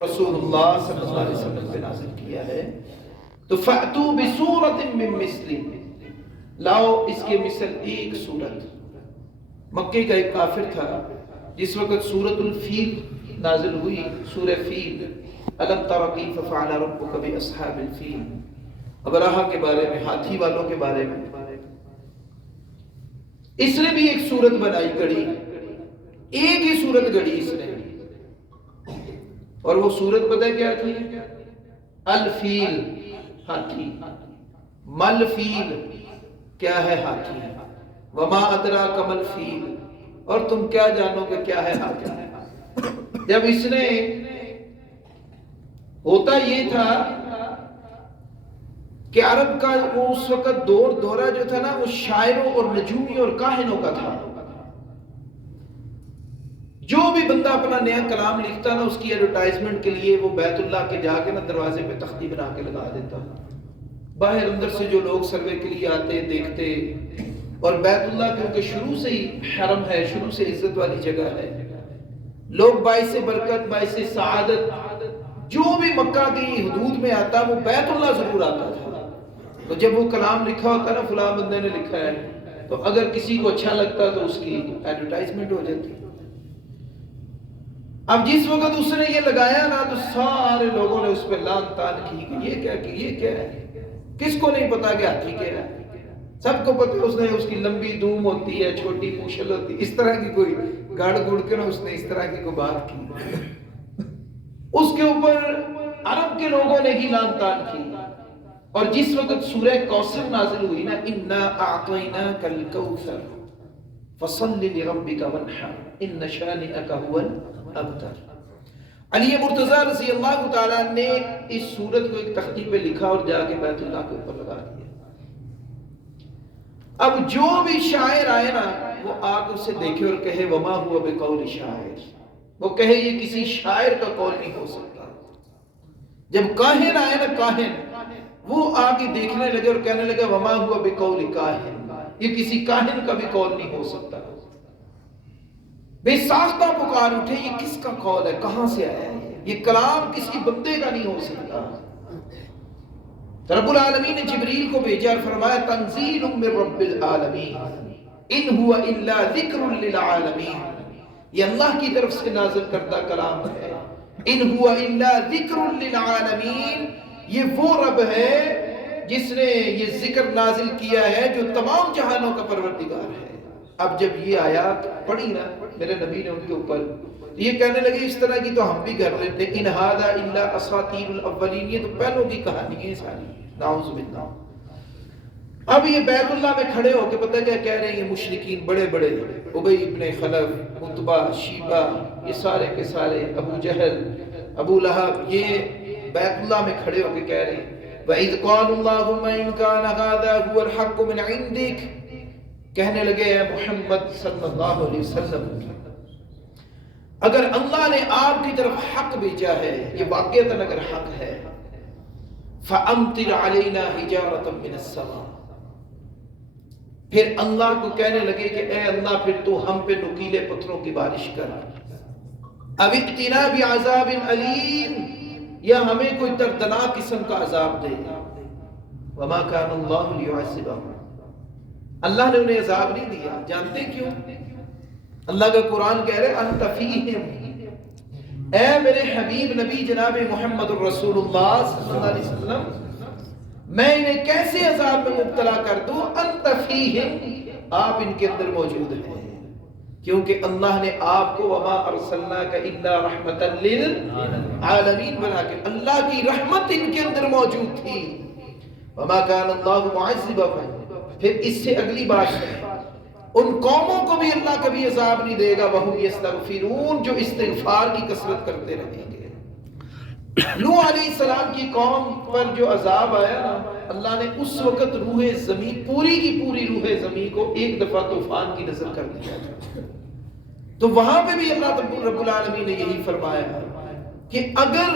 رسول اللہ صلی اللہ علیہ وسلم پہ نازل کیا ہے تو فَأْتُوا بِسُورَةٍ مِّن مِّثْلِهِ، لاؤ اس کے مثل ایک سورت۔ مکے کا ایک کافر تھا جس وقت سورۃ الفیل نازل ہوئی، سورہ فیل، أَلَمْ تَرَ كَيْفَ فَعَلَ رَبُّكَ بِأَصْحَابِ الْفِيلِ، ابرہہ کے بارے میں، ہاتھی والوں کے بارے میں، اس نے بھی ایک سورت بنائی، گڑی، ایک ہی سورت گڑی اس نے، اور وہ سورت پتہ کیا تھی؟ الفیل، ہاتھی، مل فیل، کیا ہے ہاتھی، وما ادراک مل فیل، اور تم کیا جانو کہ کیا ہے ہاتھی۔ جب اس نے، ہوتا یہ تھا کہ عرب کا وہ اس وقت دورہ جو تھا نا، وہ شاعروں اور نجومیوں اور کاہنوں کا تھا۔ جو بھی بندہ اپنا نیا کلام لکھتا نا، اس کی ایڈورٹائزمنٹ کے لیے وہ بیت اللہ کے جا کے نا دروازے پہ تختی بنا کے لگا دیتا، باہر اندر سے جو لوگ سروے کے لیے آتے دیکھتے، اور بیت اللہ کیونکہ شروع سے ہی حرم ہے، شروع سے عزت والی جگہ ہے، لوگ باعث برکت، باعث سعادت، جو بھی مکہ کی حدود میں آتا وہ بیت اللہ ضرور آتا تھا۔ تو جب وہ کلام لکھا ہوتا نا فلاں بندے نے لکھا ہے، تو اگر کسی کو اچھا لگتا تو اس کی ایڈورٹائزمنٹ ہو جاتی۔ اب جس وقت اس نے یہ لگایا نا تو سارے لوگوں نے اس پہ لان تان کی کہ یہ کیا ہے، کس کو نہیں پتا کہ ہاتھی کیا ہے؟ سب کو پتا اس نے، اس کی لمبی دوم ہوتی ہے، چھوٹی پوچھل ہوتی ہے، اس طرح کی کوئی گاڑ گڑ کے نا اس نے اس طرح کی کوئی بات کی، اس کے اوپر عرب کے لوگوں نے ہی لان تان کی۔ اور جس وقت سورہ کوثر نازل ہوئی نا، اِنَّا أَعْطَيْنَاكَ الْكَوْثَرَ فَصَلِّ لِرَبِّكَ وَانْحَرْ إِنَّ شَانِئَكَ هُوَ الْأَبْتَرُ۔ علی مرتضیٰ رضی اللہ تعالیٰ نے اس سورت کو ایک تختی پہ لکھا اور جا کے بیت اللہ کے اوپر لگا دیا۔ اب جو بھی شاعر آئے نا وہ آگ اسے دیکھے اور کہے وما ہوا بقول شاعر، وہ کہے یہ کسی شاعر کا قول نہیں ہو سکتا۔ جب کاہن آئے نا، کاہن، وہ آگے دیکھنے لگے اور کہنے لگے وما ہوا بقول کاہن، یہ کسی کاہن کا بھی قول نہیں ہو سکتا۔ بے ساختہ پکار اٹھے، یہ کس کا قول ہے، کہاں سے آیا ہے، یہ کلام کسی بندے کا نہیں ہو سکتا۔ رب العالمین نے جبریل کو بھیجا اور فرمایا تنزیل من رب العالمین ان هو الا ذکر للعالمین، یہ اللہ کی طرف سے نازل کردہ کلام ہے۔ ان هو الا ذکر للعالمین، یہ وہ رب ہے جس نے یہ ذکر نازل کیا ہے جو تمام جہانوں کا پروردگار ہے۔ اب جب یہ آیات پڑھی نا میرے نبی نے ان کے اوپر، یہ کہنے لگے اس طرح کی تو ہم بھی کر لیتے، ان ھذا الا اساطیر الاولین، یہ تو پہلوں کی کہانی ہے ساری، نعوذ باللہ۔ اب یہ بیت اللہ میں کھڑے ہو کے پتہ کیا کہہ رہے ہیں، یہ مشرکین بڑے بڑے، ابی ابن خلف، عتبہ، شیبہ، یہ سارے کے سارے، ابو جہل، ابو لہب، یہ بیت اللہ میں کھڑے ہو کے کہہ رہے ہیں وَإِذْ قَالُوا اللَّهُمَّ إِنْ كَانَ هَذَا هُوَ الْحَقُّ مِنْ عِنْدِكَ، کہنے لگے اے محمد صلی اللہ علیہ وسلم، اگر اللہ نے آپ کی طرف حق بھیجا ہے، یہ واقعتاً اگر حق ہے، فَأَمْطِرْ عَلَيْنَا حِجَارَةً مِّنَ السَّمَاءِ، پھر اللہ کو کہنے لگے کہ اے اللہ پھر تو ہم پہ نکیلے پتھروں کی بارش کر، اب ائتنا بعذاب علیم، یا ہمیں کوئی دردناک قسم کا عذاب دے۔ وما كان اللہ لیعذبہم، اللہ نے انہیں عذاب نہیں دیا، جانتے کیوں؟ اللہ کا قرآن کہہ رہے انت فیہم، اے میرے حبیب نبی جناب محمد الرسول اللہ صلی اللہ علیہ وسلم، میں انہیں کیسے عذاب میں مبتلا کر دوں، انت فیہم، آپ ان کے اندر موجود ہیں، کیونکہ اللہ نے آپ کو وما ارسلناک الا رحمتا للعالمین بنا کے، اللہ کی رحمت ان کے اندر موجود تھی۔ وما كان اللہ معذبہم، پھر اس سے اگلی بات ہے ان قوموں کو بھی اللہ کبھی عذاب نہیں دے گا، وہم یستغفرون، جو استغفار کی کثرت کرتے رہیں گے۔ نوح علیہ السلام کی قوم پر جو عذاب آیا نا، اللہ نے اس وقت روح زمین، پوری کی پوری روح زمین کو ایک دفعہ طوفان کی نظر کر دیا، تو وہاں پہ بھی اللہ رب العالمین نے یہی فرمایا کہ اگر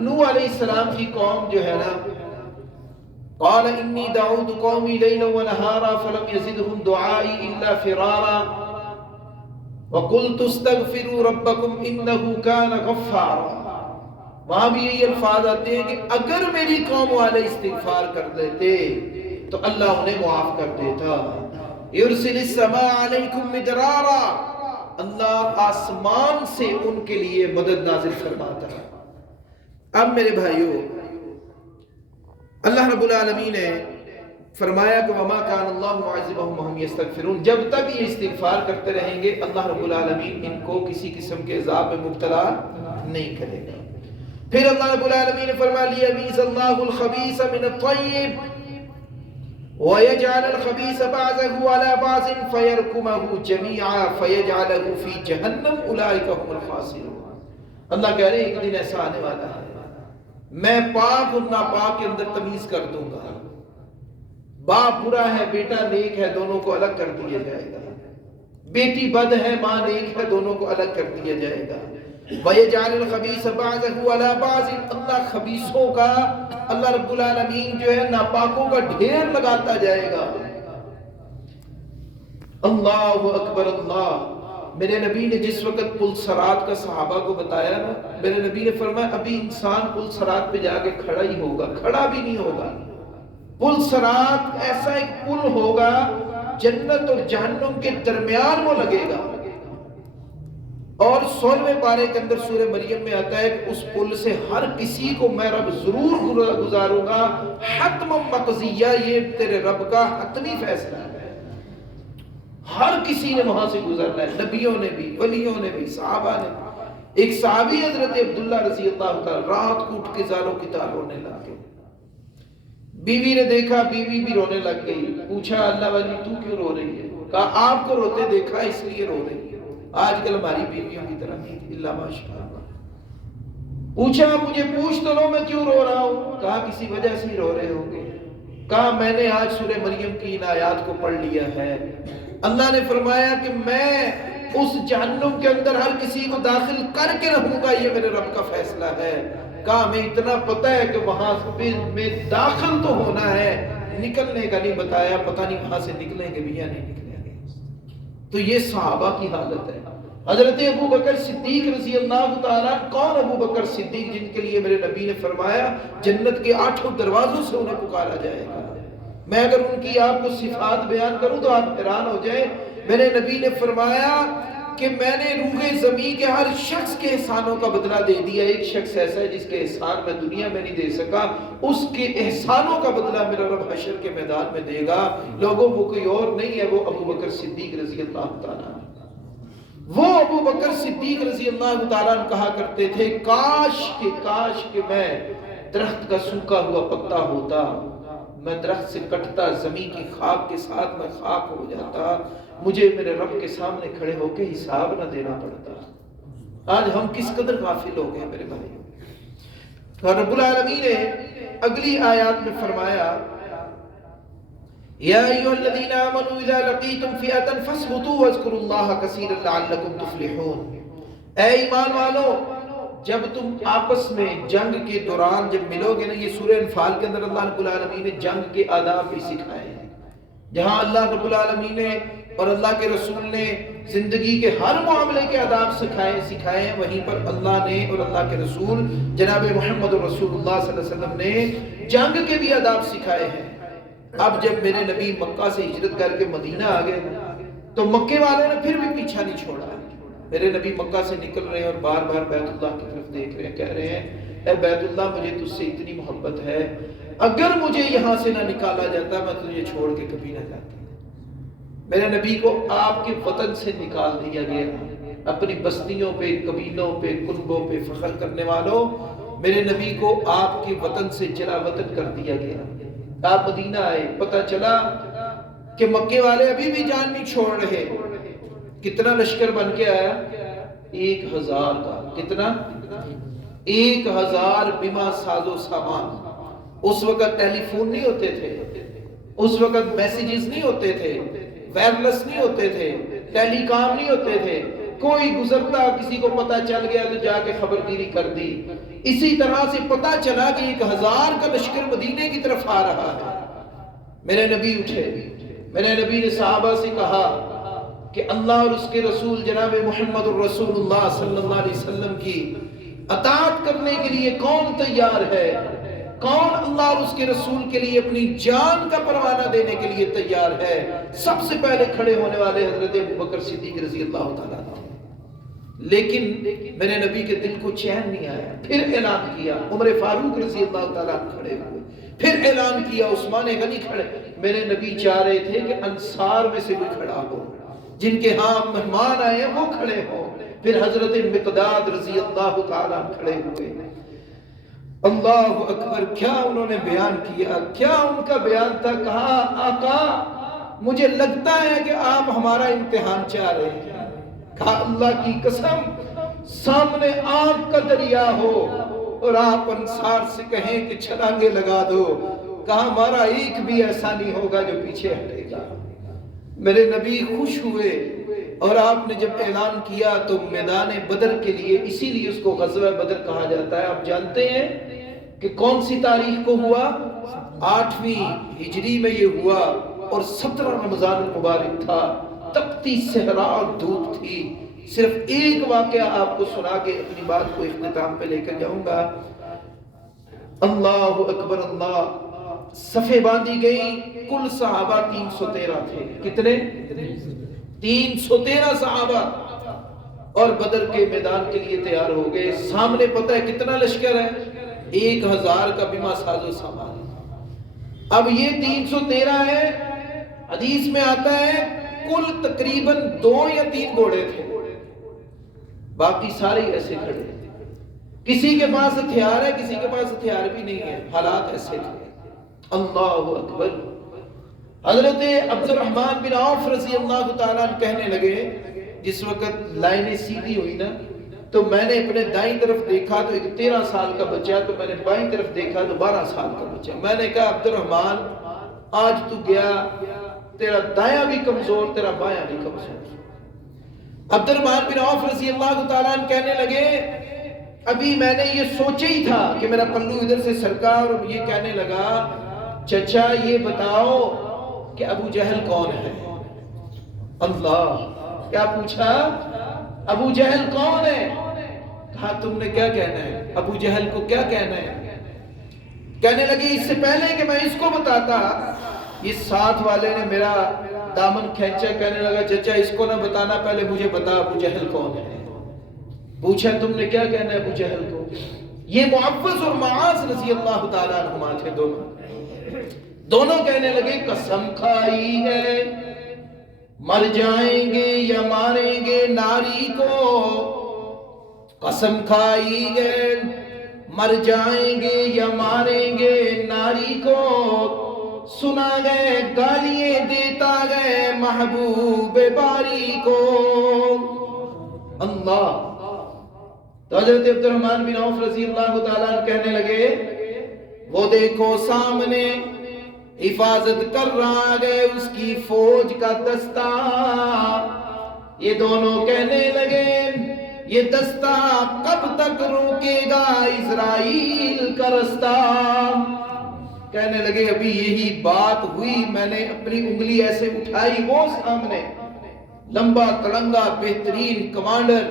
نوح علیہ السلام کی قوم جو ہے نا، قال انی دعوت قومی لیلا ونہارا فلم یزدہم دعائی الا فرارا وقلت استغفروا ربکم انہ کان غفارا، وہاں بھی یہی الفاظ آتے ہیں کہ اگر میری قوم والے استغفار کر لیتے تو اللہ انہیں معاف کر دیتا. یرسل السماء علیکم مدرارا، اللہ آسمان سے ان کے لیے مدد نازل فرماتا ہے. اب میرے بھائیو، اللہ رب العالمین نے فرمایا کہ وما کان اللہ معذبہم وہم یستغفرون، جب تک یہ استغفار کرتے رہیں گے اللہ رب العالمین ان کو کسی قسم کے عذاب میں مبتلا نہیں کرے گا. پھر اللہ رب العالمین نے فرما لیا لیمیز اللہ الخبیث من الطیب وَيَجْعَلَ الْخَبِيثَ بَعْضَهُ عَلَى بَعْضٍ فَيَرْكُمَهُ جَمِيعًا فَيَجْعَلَهُ فِي جَهَنَّمَ أُولَٰئِكَ هُمُ الْخَاسِرُونَ. اللہ کہہ رہے ہیں ایک دن ایسا آنے والا ہے، میں پاک اور ناپاک کے اندر تمیز کر دوں گا. باپ برا ہے، بیٹا نیک ہے، دونوں کو الگ کر دیا جائے گا. بیٹی بد ہے، ماں نیک ہے، دونوں کو الگ کر دیا جائے گا. وَيَجْعَلُ الْخَبِيثَ بَعْضَهُ عَلَى بَعْضٍ، اللہ خبیثوں کا، اللہ رب العالمین جو ہے ناپاکوں کا ڈھیر لگاتا جائے گا. اللہ اکبر اللہ. میرے نبی نے جس وقت پل صراط کا صحابہ کو بتایا نا، میرے نبی نے فرمایا ابھی انسان پل صراط پہ جا کے کھڑا ہی ہوگا، کھڑا بھی نہیں ہوگا. پل صراط ایسا ایک پل ہوگا جنت اور جہنم کے درمیان وہ لگے گا. اور 16ویں پارے کے اندر سورہ مریم میں آتا ہے کہ اس پل سے ہر کسی کو میں رب ضرور گزاروں گا، حتم مقضیہ، یہ تیرے رب کا حتمی فیصلہ ہے. ہر کسی نے وہاں سے گزرنا ہے، نبیوں نے بھی، ولیوں نے بھی، صحابہ نے بھی. ایک صحابی حضرت عبداللہ رضی اللہ تعالی رات کو اٹھ کے زاروں کی طرح رونے لگے. بیوی نے دیکھا، بیوی بھی رونے لگ گئی. پوچھا اللہ والی تو کیوں رو رہی ہے؟ کہا آپ کو روتے دیکھا اس لیے رو رہی ہے. آج کل ہماری بیویوں کی طرح نہیں، اللہ ماشاءاللہ. پوچھا مجھے پوچھ تو لو میں کیوں رو رہا ہوں؟ کہا کسی وجہ سے ہی رو رہے ہوں گے. کہا میں نے آج سورہ مریم کی ان آیات کو پڑھ لیا ہے. اللہ نے فرمایا کہ میں اس جہنم کے اندر ہر کسی کو داخل کر کے رہوں گا، یہ میرے رب کا فیصلہ ہے. کہا ہمیں اتنا پتہ ہے کہ وہاں میں داخل تو ہونا ہے، نکلنے کا نہیں بتایا، پتہ نہیں وہاں سے نکلیں گے بھی یا نہیں نکلیں گے. تو یہ صحابہ کی حالت ہے. حضرت ابو بکر صدیق رضی اللہ تعالیٰ، کون ابو بکر صدیق جن کے لیے میرے نبی نے فرمایا جنت کے 8 دروازوں سے انہیں پکارا جائے گا. میں اگر ان کی آپ کو صفات بیان کروں تو آپ حیران ہو جائیں. میرے نبی نے فرمایا کہ میں نے روح زمین کے ہر شخص کے احسانوں کا بدلہ دے دیا. ایک شخص ایسا ہے جس کے احسان میں دنیا میں نہیں دے سکا، اس کے احسانوں کا بدلہ میرا رب حشر کے میدان میں دے گا. لوگوں وہ کوئی اور نہیں ہے، وہ ابو بکر صدیق رضی اللہ تعالیٰ. وہ ابو بکر صدیق رضی اللہ تعالیٰ کہا کرتے تھے کاش کہ میں درخت کا سوکھا ہوا پتا ہوتا، میں درخت سے کٹتا، زمین کی خاک کے ساتھ میں خاک ہو جاتا، مجھے میرے رب کے سامنے کھڑے ہو کے حساب نہ دینا پڑتا. آج ہم کس قدر غافل ہو گئے میرے بھائی. رب العالمین نے اگلی آیات میں فرمایا یا ایھا الذین آمنوا اذا لقیتم فئۃ فاثبتوا واذکروا اللہ کثیرا لعلکم تفلحون. اے ایمان والو، جب تم آپس میں جنگ کے دوران جب ملو گے نا، یہ سورہ انفال کے اندر اللہ رب العالمین نے جنگ کے آداب بھی سکھائے ہیں. جہاں اللہ رب العالمین نے اور اللہ کے رسول نے زندگی کے ہر معاملے کے آداب سکھائے ہیں، وہیں پر اللہ نے اور اللہ کے رسول جناب محمد رسول اللہ صلی اللہ علیہ وسلم نے جنگ کے بھی آداب سکھائے ہیں. اب جب میرے نبی مکہ سے ہجرت کر کے مدینہ آ گئے تو مکے والوں نے پھر بھی پیچھا نہیں چھوڑا. میرے نبی مکہ سے نکل رہے ہیں اور بار بار بیت اللہ کی طرف دیکھ رہے ہیں، کہہ رہے ہیں اے بیت اللہ مجھے تجھ سے اتنی محبت ہے، اگر مجھے یہاں سے نہ نکالا جاتا میں تجھے چھوڑ کے کبھی نہ جاتا. میرے نبی کو آپ کے وطن سے نکال دیا گیا. اپنی بستیوں پہ، قبیلوں پہ، کنبوں پہ فخر کرنے والوں، میرے نبی کو آپ کے وطن سے جلا وطن کر دیا گیا. آپ مدینہ آئے، پتہ چلا کہ مکے والے ابھی بھی جان نہیں چھوڑ رہے. کتنا لشکر بن کے آیا؟ 1000 کا. کتنا؟ 1000 بما ساز و سامان. اس وقت ٹیلی فون نہیں ہوتے تھے، اس وقت میسیجز نہیں ہوتے تھے، وائرلیس نہیں ہوتے تھے، ٹیلی کام نہیں ہوتے تھے. کوئی گزرتا کسی کو پتہ چل گیا تو جا کے خبرگیری کر دی. اسی طرح سے پتہ چلا کہ 1000 کا لشکر مدینے کی طرف آ رہا ہے. میرے نبی اٹھے، میرے نبی نے صحابہ سے کہا کہ اللہ اور اس کے رسول جناب محمد الرسول اللہ صلی اللہ علیہ وسلم کی اطاعت کرنے کے لیے کون تیار ہے؟ کون اللہ اور اس کے رسول کے لیے اپنی جان کا پروانہ دینے کے لیے تیار ہے؟ سب سے پہلے کھڑے ہونے والے حضرت ابوبکر صدیق رضی اللہ تعالیٰ عنہ۔ لیکن میرے نبی کے دل کو چین نہیں آیا، پھر اعلان کیا، عمر فاروق رضی اللہ تعالیٰ عنہ کھڑے ہوئے، پھر اعلان کیا، عثمان غنی کھڑے۔ میرے نبی چاہ رہے تھے کہ انصار میں سے بھی کھڑا ہو، جن کے ہاں مہمان آئے ہیں وہ کھڑے ہوں۔ پھر حضرت مقداد رضی اللہ تعالیٰ عنہ کھڑے ہوئے۔ اللہ اکبر، کیا انہوں نے بیان کیا، کیا ان کا بیان تھا۔ کہا آقا مجھے لگتا ہے کہ آپ ہمارا امتحان چاہ رہے ہیں۔ کہا اللہ کی قسم، سامنے آگ کا دریا ہو اور آپ انصار سے کہیں کہ چھلانگے لگا دو، کہا ہمارا ایک بھی ایسا نہیں ہوگا جو پیچھے ہٹے گا۔ میرے نبی خوش ہوئے اور آپ نے جب اعلان کیا تو میدان بدر کے لیے، اسی لیے اس کو غزوہ بدر کہا جاتا ہے۔ آپ جانتے ہیں کہ کون سی تاریخ کو ہوا؟ 8ویں ہجری میں یہ ہوا اور 17 رمضان المبارک تھا۔ تپتی صحرا دھوپ تھی۔ صرف ایک واقعہ آپ کو سنا کے اپنی بات کو اختتام پہ لے کر جاؤں گا۔ اللہ اکبر اللہ، صفیں باندھی گئی، کل صحابہ 313 تھے۔ کتنے؟ 313 صحابہ، اور بدر کے میدان کے لیے تیار ہو گئے۔ سامنے پتہ ہے کتنا لشکر ہے؟ 1000 کا بما ساز و سامان۔ اب یہ 313 ہے، حدیث میں آتا ہے کل تقریباً 2 یا 3 گھوڑے تھے، باقی سارے ایسے کھڑے۔ کسی کے پاس ہتھیار ہے، کسی کے پاس ہتھیار بھی نہیں ہے، حالات ایسے تھے۔ اللہ اکبر۔ حضرت عبد الرحمن بن عوف رضی اللہ تعالیٰ عنہ کہنے لگے، جس وقت لائنیں سیدھی ہوئی نا تو میں نے اپنے دائیں طرف دیکھا تو ایک 13 سال کا بچہ، تو میں نے بائیں طرف دیکھا تو 12 سال کا بچہ۔ میں نے کہا عبد الرحمن آج تو گیا، تیرا دایاں بھی کمزور، تیرا بایاں بھی کمزور۔ عبد الرحمن بن عوف رضی اللہ تعالیٰ عنہ کہنے لگے، ابھی میں نے یہ سوچا ہی تھا کہ میرا پلو ادھر سے سرکا، اور یہ کہنے لگا چچا یہ بتاؤ کہ ابو جہل کون ہے؟ اللہ، کیا پوچھا؟ ابو جہل کون ہے؟ کہا تم نے کیا کہنا ہے؟ ابو جہل کو کیا کہنا ہے؟ کہنے لگے اس سے پہلے کہ میں اس کو بتاتا، اس ساتھ والے نے میرا دامن کھینچا، کہنے لگا چچا اس کو نہ بتانا، پہلے مجھے بتا ابو جہل کون ہے۔ پوچھا تم نے کیا کہنا ہے ابو جہل کو؟ یہ معوذ اور معاذ رضی اللہ تعالیٰ عنہما تھے، دونوں کہنے لگے قسم کھائی ہے مر جائیں گے یا ماریں گے ناری کو، قسم کھائی ہے مر جائیں گے یا ماریں گے ناری کو، سنا گئے گالیاں دیتا گئے محبوب باری کو۔ اللہ۔ تو حضرت عبد الرحمن بن عوف رضی اللہ تعالیٰ عنہ کہنے لگے وہ دیکھو سامنے حفاظت کر رہا ہے اس کی فوج کا دستہ۔ یہ دونوں کہنے لگے یہ دستہ کب تک روکے گا اسرائیل کا رستہ؟ کہنے لگے ابھی یہی بات ہوئی، میں نے اپنی انگلی ایسے اٹھائی، وہ سامنے لمبا تڑنگا بہترین کمانڈر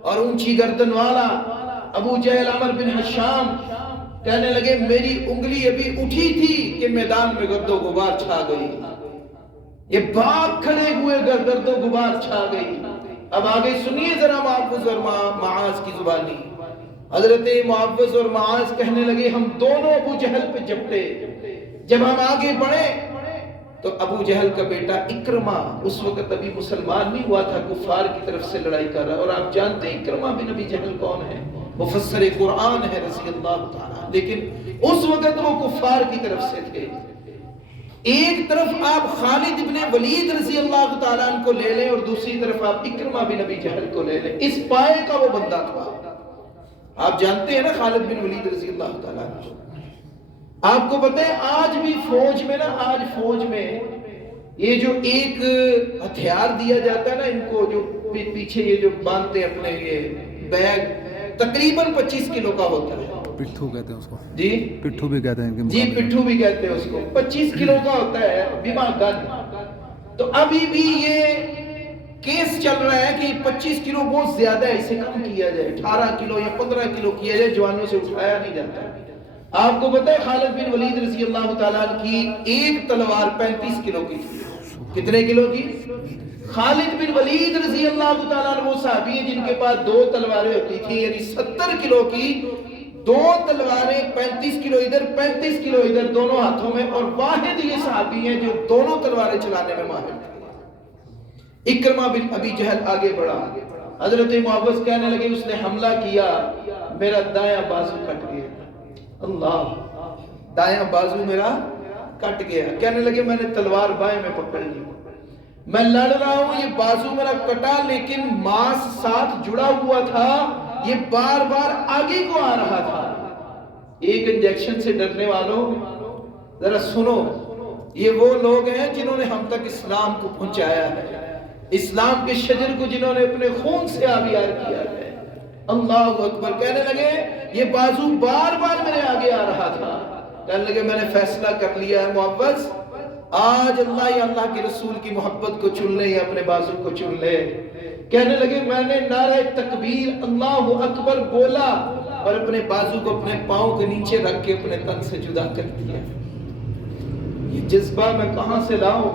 اور اونچی گردن والا ابو جہل عمر بن ہشام، کہنے لگے میری انگلی ابھی اٹھی تھی کہ میدان میں گرد و غبار چھا گئی، یہ بھاگ کھڑے ہوئے گرد و غبار چھا گئی۔ اب آگے سنیے ذرا معوذ اور معاذ کی زبانی۔ حضرت معوذ اور معاذ کہنے لگے ہم دونوں ابو جہل پہ جپٹے، جب ہم آگے بڑھے تو ابو جہل کا بیٹا اکرمہ اس وقت ابھی مسلمان نہیں ہوا تھا، کفار کی طرف سے لڑائی کر رہا، اور آپ جانتے ہیں اکرمہ بن ابی جہل کون ہے؟ مفسر قرآن ہے رضی اللہ تعالیٰ، لیکن اس وقت وہ کفار کی طرف سے تھے۔ ایک طرف آپ خالد بن ولید رضی اللہ تعالیٰ عنہ کو لے لیں اور دوسری طرف آپ اکرمہ بن ابی جہل کو لے لیں، اس پائے کا وہ بندہ تھا۔ آپ جانتے ہیں نا خالد بن ولید رضی اللہ تعالیٰ عنہ، آپ کو پتہ ہے آج بھی فوج میں نا، آج فوج میں یہ جو ایک ہتھیار دیا جاتا ہے نا ان کو، جو پیچھے یہ جو باندھتے ہیں اپنے یہ بیگ، تقریباً 25 کلو کا ہوتا ہے۔ پٹھو کہتے ہیں اس کو، جی پٹھو بھی کہتے ہیں، جی پٹھو بھی کہتے ہیں اس کو، 25 کلو کا ہوتا ہے بیما گن۔ تو ابھی بھی یہ کیس چل رہا ہے کہ 25 کلو بہت زیادہ ہے، اسے کم کیا جائے، 18 کلو یا 15 کلو کیا جائے، جوانوں سے اٹھایا نہیں جاتا۔ آپ کو پتہ ہے خالد بن ولید رضی اللہ تعالیٰ عنہ کی ایک تلوار 35 کلو کی تھی۔ کتنے کلو کی؟ خالد بن ولید رضی اللہ تعالیٰ عنہ وہ صحابی ہیں جن کے پاس 2 تلواریں ہوتی تھی، یعنی 70 کلو کی 2 تلواریں، 35 کلو ادھر 35 کلو ادھر دونوں ہاتھوں میں، اور واحد یہ صحابی ہیں جو دونوں تلواریں چلانے میں ماہر تھے۔ اکرمہ بن ابی جہل آگے بڑھا، حضرت معوذ کہنے لگے اس نے حملہ کیا، میرا دایاں بازو کٹ گیا۔ اللہ، دایاں بازو میرا کٹ گیا۔ کہنے لگے میں نے تلوار بائیں میں پکڑ لی، میں لڑ رہا ہوں، یہ بازو میرا کٹا لیکن ماس ساتھ جڑا ہوا تھا، یہ بار بار آگے کو آ رہا تھا۔ ایک انجیکشن سے ڈرنے والوں ذرا سنو، یہ وہ لوگ ہیں جنہوں نے ہم تک اسلام کو پہنچایا ہے، اسلام کے شجر کو جنہوں نے اپنے خون سے آبیار کیا ہے۔ اللہ اکبر۔ کہنے لگے یہ بازو بار بار میرے آگے آ رہا تھا۔ کہنے لگے میں نے فیصلہ کر لیا ہے معوذ، آج اللہ یا اللہ کے رسول کی محبت کو چن لے یا اپنے بازو کو چن لے۔ کہنے لگے میں نے نعرہ تکبیر اللہ اکبر بولا اور اپنے بازو کو اپنے پاؤں کے نیچے رکھ کے اپنے تن سے جدا کر دیا۔ یہ جذبہ میں کہاں سے لاؤں؟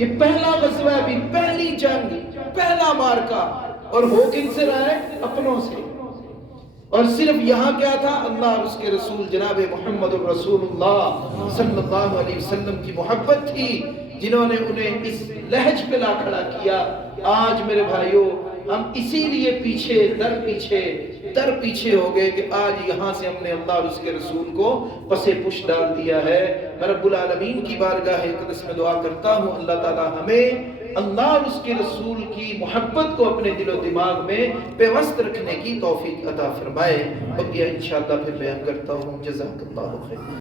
یہ پہلا غزوہ ہے، بھی پہلی جنگ، پہلا مارکا، اور ہو کن سے رہا ہے؟ اپنوں سے۔ اور صرف یہاں کیا تھا؟ اللہ اور اس کے رسول جناب محمد الرسول اللہ صلی اللہ علیہ وسلم کی محبت تھی، جنہوں نے انہیں اس لہج پہ لا کھڑا کیا۔ آج میرے بھائیوں ہم اسی لیے پیچھے در پیچھے ہو گئے کہ آج یہاں سے ہم نے اللہ اور اس کے رسول کو پسے پش ڈال دیا ہے۔ میں رب العالمین کی بارگاہ اقدس میں دعا کرتا ہوں اللہ تعالی ہمیں اللہ اور اس کے رسول کی محبت کو اپنے دل و دماغ میں پیوست رکھنے کی توفیق عطا فرمائے۔ بقیہ انشاءاللہ پھر بیان کرتا ہوں۔ جزاک اللہ خیر۔